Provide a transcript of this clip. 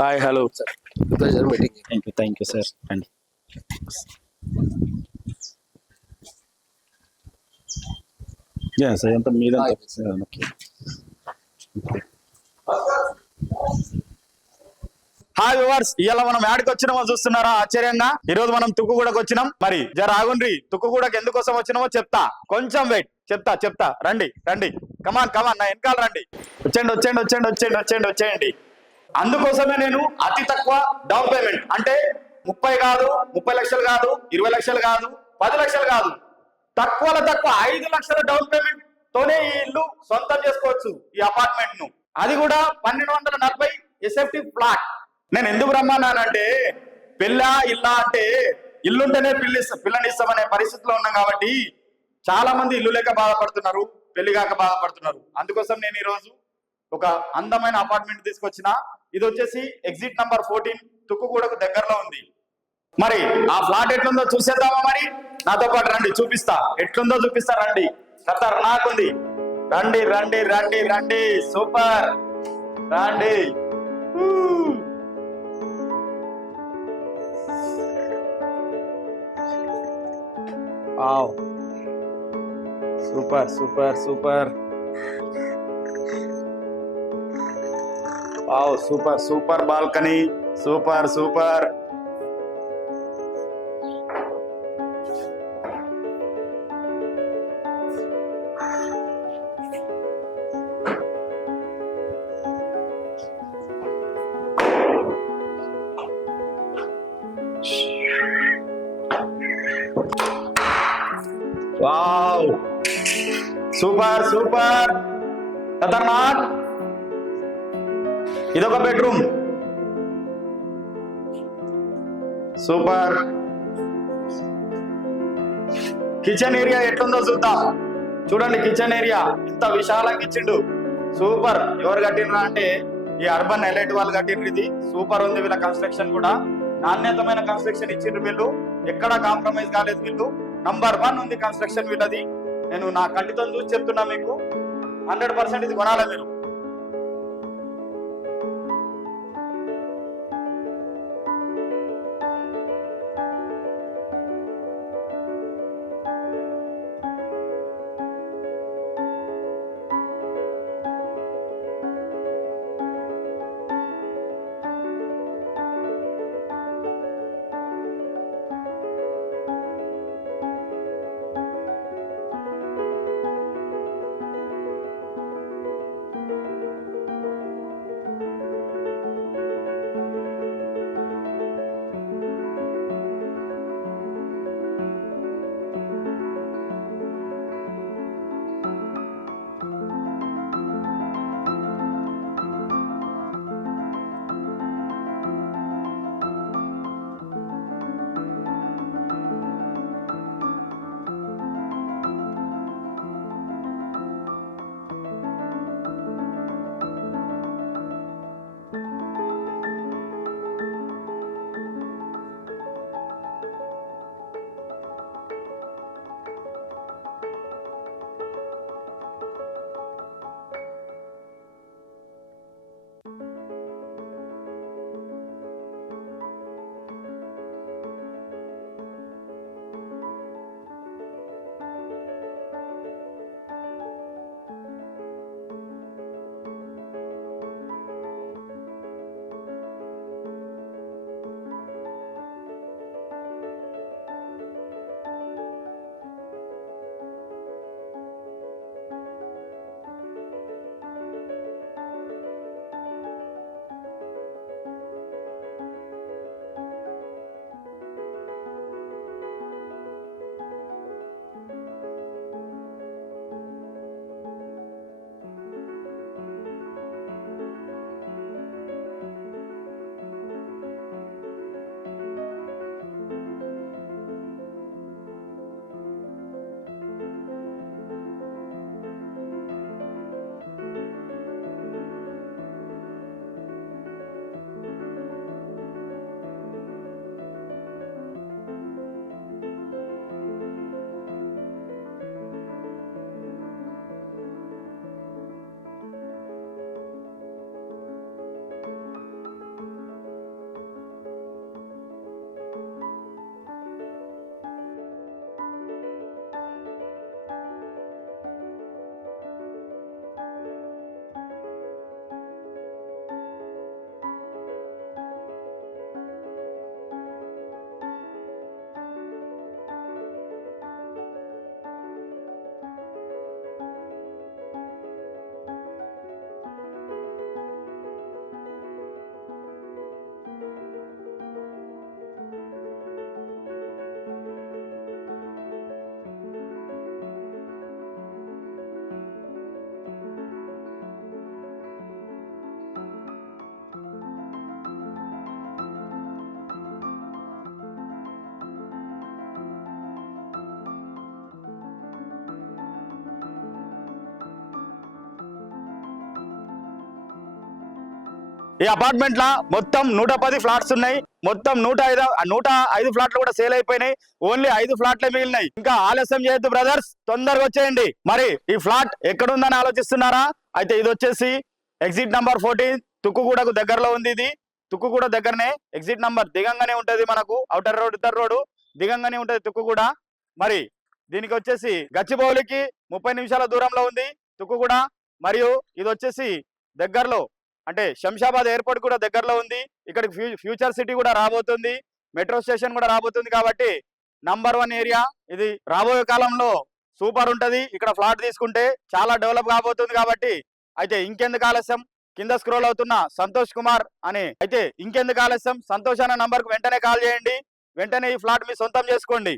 Hi hello sir pleasure meeting. Thank you sir అండి. Sir ఎంత మీదంతా హాయ్ వ్యూవర్స్, ఇవాళ మనం యాడికి వచ్చినామో చూస్తున్నారా ఆశ్చర్యంగా. ఈ రోజు మనం తుక్కుగూడకు వచ్చినాం. మరి జర ఆగుండ్రి, తుక్కుగూడకు ఎందుకోసం వచ్చినామో చెప్తా, కొంచెం వెయిట్, చెప్తా. రండి కమాన్ నా వెనకాల రండి. వచ్చేయండి. అందుకోసమే నేను అతి తక్కువ డౌన్ పేమెంట్ అంటే 30 కాదు, 30 లక్షలు కాదు, 20 లక్షలు కాదు, 10 లక్షలు కాదు, తక్కువలో తక్కువ 5 లక్షల డౌన్ పేమెంట్ తోనే ఈ ఇల్లు సొంతం చేసుకోవచ్చు, ఈ అపార్ట్మెంట్ ను. అది కూడా 1240 ఎస్ఎఫ్టీ ఫ్లాట్. నేను ఎందుకు రమ్మన్నానంటే పెళ్ళా ఇల్లా అంటే ఇల్లుంటేనే పిల్లనిస్తామనే పరిస్థితిలో ఉన్నాం కాబట్టి చాలా మంది ఇల్లు లేక బాధపడుతున్నారు, పెళ్లి కాక బాధపడుతున్నారు. అందుకోసం నేను ఈ రోజు ఒక అందమైన అపార్ట్మెంట్ తీసుకొచ్చిన. ఇది వచ్చేసి ఎగ్జిట్ నంబర్ 14 తుక్కుగూడకు దగ్గరలో ఉంది. మరి ఆ ఫ్లాట్ ఎట్లుందో చూసేద్దామా? మరి నాతో పాటు రండి, చూపిస్తా. ఎట్లుందో చూపిస్తా, రండి. ఖతర్నాక్ ఉంది. రండి, సూపర్. రండి. Super. Super balcony. Super. Wow, super ఖతర్నాక్. ఇదొక బెడ్రూమ్. సూపర్. కిచెన్ ఏరియా ఎట్లుందో చూద్దాం. చూడండి, కిచెన్ ఏరియా ఇంత విశాలంగా ఇచ్చిండు. సూపర్. ఎవరు కట్టినరా అంటే ఈ అర్బన్ ఎలైట్ వాళ్ళు కట్టినరు. ఇది సూపర్ ఉంది. వీళ్ళ కన్స్ట్రక్షన్ కూడా నాణ్యతమైన కన్స్ట్రక్షన్ ఇచ్చిండ్రు వీళ్ళు. ఎక్కడా కాంప్రమైజ్ కాలేదు వీళ్ళు. నంబర్ 1 ఉంది కన్స్ట్రక్షన్ వీళ్ళది. నేను నా కంటితో చూసి చెప్తున్నా మీకు. 100% ఇది కొనాలి మీరు. ఈ అపార్ట్మెంట్ లా మొత్తం 110 ఫ్లాట్స్ ఉన్నాయి. మొత్తం 105 ఫ్లాట్లు కూడా సేల్ అయిపోయినాయి. ఓన్లీ 5 ఫ్లాట్లే మిగిలినాయి. ఇంకా ఆలస్యం చేయొద్దు బ్రదర్స్, తొందరగా వచ్చేయండి. మరి ఈ ఫ్లాట్ ఎక్కడుందని ఆలోచిస్తున్నారా? అయితే ఇది వచ్చేసి ఎగ్జిట్ నంబర్ 14 తుక్కుగూడకు దగ్గరలో ఉంది. ఇది తుక్కుగూడ దగ్గరనే ఎగ్జిట్ నంబర్ దిగంగానే ఉంటది. మనకు అవుటర్ రోడ్ ఇతర్ రోడ్ దిగంగానే ఉంటది తుక్కుగూడ. మరి దీనికి వచ్చేసి గచ్చిబౌలికి 30 నిమిషాల దూరంలో ఉంది తుక్కుగూడ. మరియు ఇది వచ్చేసి దగ్గరలో అంటే శంషాబాద్ ఎయిర్పోర్ట్ కూడా దగ్గరలో ఉంది. ఇక్కడికి ఫ్యూచర్ సిటీ కూడా రాబోతుంది, మెట్రో స్టేషన్ కూడా రాబోతుంది. కాబట్టి నంబర్ 1 ఏరియా ఇది. రాబోయే కాలంలో సూపర్ ఉంటది. ఇక్కడ ఫ్లాట్ తీసుకుంటే చాలా డెవలప్ కాబోతుంది. కాబట్టి అయితే ఇంకెందుకు ఆలస్యం, కింద స్క్రోల్ అవుతున్న సంతోష్ కుమార్ అని అయితే ఇంకెందుకు ఆలస్యం, సంతోష్ అనే నంబర్ కు వెంటనే కాల్ చేయండి. వెంటనే ఈ ఫ్లాట్ మీ సొంతం చేసుకోండి.